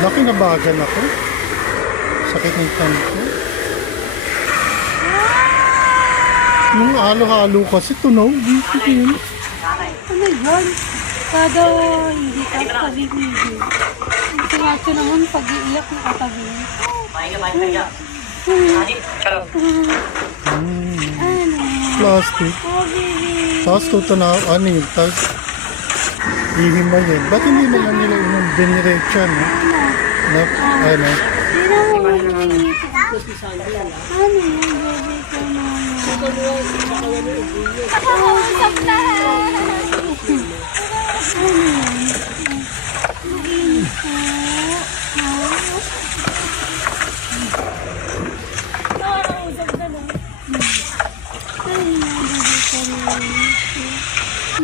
Laki na bagan ako. Sakit ng tiyan ko. Yung halo-halo kasi tunaw. Dito yun. Ano yan? Kada hindi ka pag-ibig. Ito nga ito naman pag-iiyak na katabi. Plastic. Oh, baby. Tapos tutunaw. Ano yun? Tapos hihimayin. Ba't hindi na lang nila yung diniretso, no? Na, ano? Hindi na mo mag-iisip. Ano yan, baby ko na. Nakakausap na.